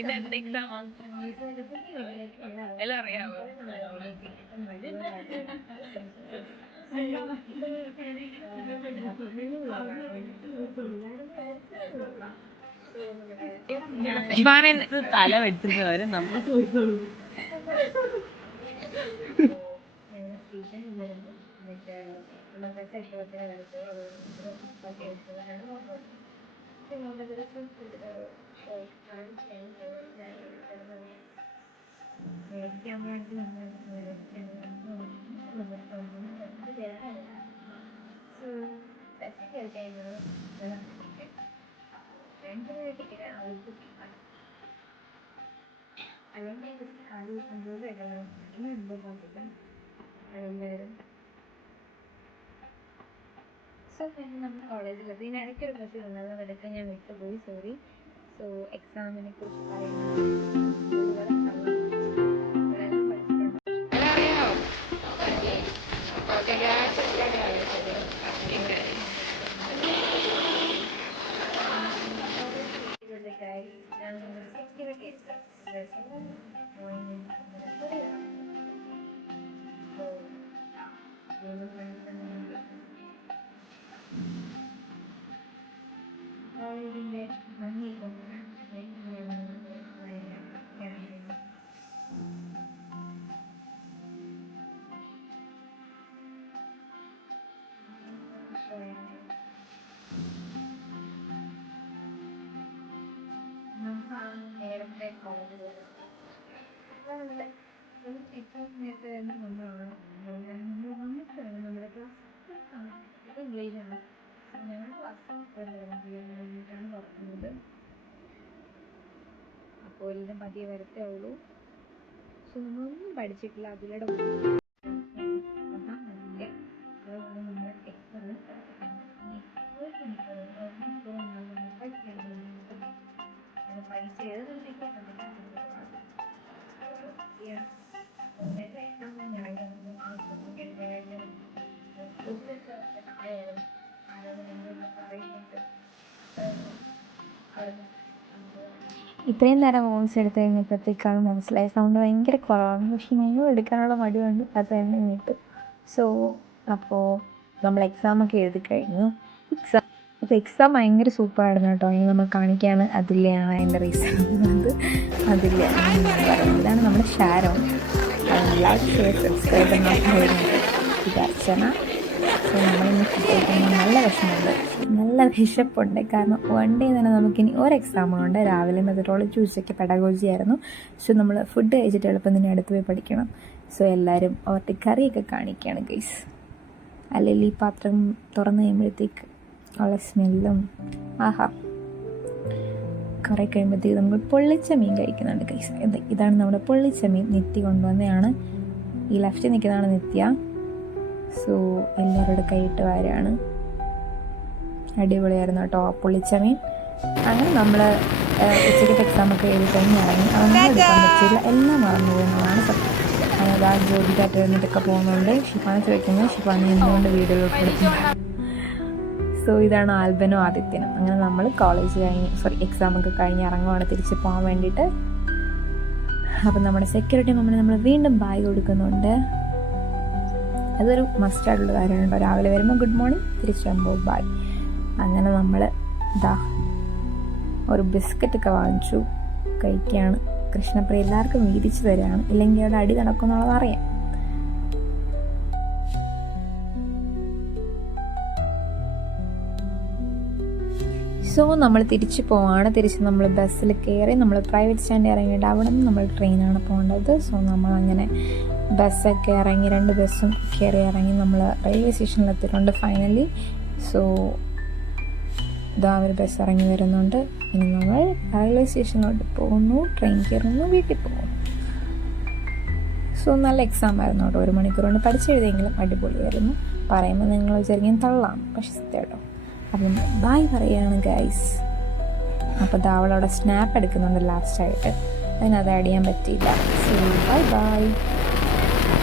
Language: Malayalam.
ഇതെന്ത് എക്സാമാ എല്ലാം അറിയാവോ? തല വെട്ടുന്ന വരെ നമ്മൾ നമ്മുടെ കോളേജിലെത്തി ഇടയ്ക്കൊരു ബസ് വന്നത് അതൊക്കെ ഞാൻ വിട്ടുപോയി, സോറി. സോ എക്സാമിനെ കുറിച്ച് നേരത്തെ കോളേജ് നമ്മുടെ ക്ലാസ് ഇംഗ്ലീഷാണ്. ഞങ്ങൾ ക്ലാസ് തുറക്കുന്നത്. അപ്പോൾ എല്ലാം പതിയെ വരത്തേ ഉള്ളൂ. സോ നമ്മളൊന്നും പഠിച്ചിട്ടില്ല അതിലൂടെ ഇത്രയും നേരം വോയിസ് എടുത്ത് കഴിഞ്ഞപ്പോഴത്തേക്കാണ് മനസ്സിലായി സൗണ്ട് ഭയങ്കര കുറവാണ്. പക്ഷെ ഞങ്ങൾ എടുക്കാനുള്ള മടി കൊണ്ട് അത് തന്നെ കിട്ടും. സോ അപ്പോൾ നമ്മൾ എക്സാമൊക്കെ എഴുതി കഴിഞ്ഞു. എക്സാം ഭയങ്കര സൂപ്പറായിരുന്നു കേട്ടോ. ഇനി നമ്മൾ കാണിക്കുകയാണ് അതിലെയാണ് അതിൻ്റെ റീസൺ അത് അതില്ല പറയുന്നത്. ഇതാണ് നമ്മുടെ ഷാരോൺ. ലൈക്ക് ഷെയർ സബ്സ്ക്രൈബ് എന്നൊക്കെ പറയുന്നത്. ഇത് അർച്ചന. സോ നമ്മളിന്ന് ഫുഡ് കഴിക്കുമ്പോൾ നല്ല വിഷമമുണ്ട്, നല്ല വിശപ്പുണ്ട്. കാരണം വൺ ഡേ തന്നെ നമുക്കിനി ഒരു എക്സാമുണ്ട്. രാവിലെ മെത്തഡോളജി, ഉച്ചയ്ക്ക് പെഡഗോജി ആയിരുന്നു. സോ നമ്മൾ ഫുഡ് കഴിച്ചിട്ട് എളുപ്പം തന്നെ അടുത്ത് പോയി പഠിക്കണം. സോ എല്ലാവരും അവർക്ക് കറിയൊക്കെ കാണിക്കുകയാണ് ഗൈസ്. അല്ലെങ്കിൽ ഈ പാത്രം തുറന്ന് കഴിയുമ്പോഴത്തേക്ക് ഉള്ള സ്മെല്ലും ആഹാ. കുറേ കഴിയുമ്പോഴത്തേക്ക് നമ്മൾ പൊള്ളിച്ച മീൻ കഴിക്കുന്നുണ്ട് ഗൈസ്. ഇതാണ് നമ്മുടെ പൊള്ളിച്ച മീൻ. നിത്യ കൊണ്ടുവന്നതാണ്. ഈ ലെഫ്റ്റ് നിൽക്കുന്നതാണ് നിത്യ. സോ എല്ലാവരുടെ കൈയിട്ട് വാരാണ്. അടിപൊളിയായിരുന്നു കേട്ടോ പൊള്ളിച്ച മീൻ. അങ്ങനെ നമ്മൾ ഉച്ചയ്ക്കത്തെ എക്സാമൊക്കെ എഴുതി കഴിഞ്ഞ് ഇറങ്ങി. അതൊന്നും എടുക്കാൻ പറ്റില്ല, എല്ലാം മറന്നു പോകുന്നതാണ് സത്യം. അതായത് ആ ജോലിക്കാറ്റ് എഴുന്നിട്ടൊക്കെ പോകുന്നുണ്ട്. ഷിഫാനെ ചോദിക്കുന്നത് ഷിഫാനെ എന്തുകൊണ്ട് വീഡിയോ ഉൾപ്പെടുത്തുന്നു. സോ ഇതാണ് ആൽബനും ആദിത്യനും. അങ്ങനെ നമ്മൾ കോളേജ് എക്സാമൊക്കെ കഴിഞ്ഞ് ഇറങ്ങുവാണ് തിരിച്ച് പോകാൻ വേണ്ടിയിട്ട്. അപ്പം നമ്മുടെ സെക്യൂരിറ്റി മമ്മിന് നമ്മൾ വീണ്ടും ബായ് കൊടുക്കുന്നുണ്ട്. അതൊരു മസ്റ്റായിട്ടുള്ള കാര്യമാണ് കേട്ടോ. രാവിലെ വരുമ്പോൾ ഗുഡ് മോർണിംഗ്, തിരിച്ചു വരുമ്പോൾ ബായ്. അങ്ങനെ നമ്മൾ ഒരു ബിസ്ക്കറ്റൊക്കെ വാങ്ങിച്ചു കഴിക്കുകയാണ്. കൃഷ്ണപ്രിയ എല്ലാവർക്കും വീതിച്ച് തരികയാണ്, ഇല്ലെങ്കിൽ അവിടെ അടി നടക്കുമെന്നുള്ളത് അറിയാം. സോ നമ്മൾ തിരിച്ച് പോവാണ്. തിരിച്ച് നമ്മൾ ബസ്സിൽ കയറി നമ്മൾ പ്രൈവറ്റ് സ്റ്റാൻഡിൽ ഇറങ്ങിയിട്ട് അവിടെ നിന്ന് നമ്മൾ ട്രെയിനാണ് പോകേണ്ടത്. സോ നമ്മളങ്ങനെ ബസ്സൊക്കെ ഇറങ്ങി 2 ബസ്സും കയറി ഇറങ്ങി നമ്മൾ റെയിൽവേ സ്റ്റേഷനിലെത്തിയിട്ടുണ്ട് ഫൈനലി. സോ ഇതാ ഒരു ബസ് ഇറങ്ങി വരുന്നുണ്ട്. ഇനി നമ്മൾ റെയിൽവേ സ്റ്റേഷനിലോട്ട് പോകുന്നു, ട്രെയിൻ കയറുന്നു, വീട്ടിൽ പോകുന്നു. സോ നല്ല എക്സാം ആയിരുന്നു കേട്ടോ. 1 മണിക്കൂർ കൊണ്ട് പഠിച്ചെഴുതിയെങ്കിലും അടിപൊളിയായിരുന്നു. പറയുമ്പോൾ നിങ്ങൾ വിചാരിക്കാൻ തള്ളാം, പക്ഷെ സത്യം കേട്ടോ. അപ്പം ബായ് പറയുകയാണ് ഗൈസ്. അപ്പോൾ അവളവിടെ സ്നാപ്പ് എടുക്കുന്നുണ്ട് ലാസ്റ്റായിട്ട്. അതിനത് ആഡ് ചെയ്യാൻ പറ്റിയില്ല. So bye bye.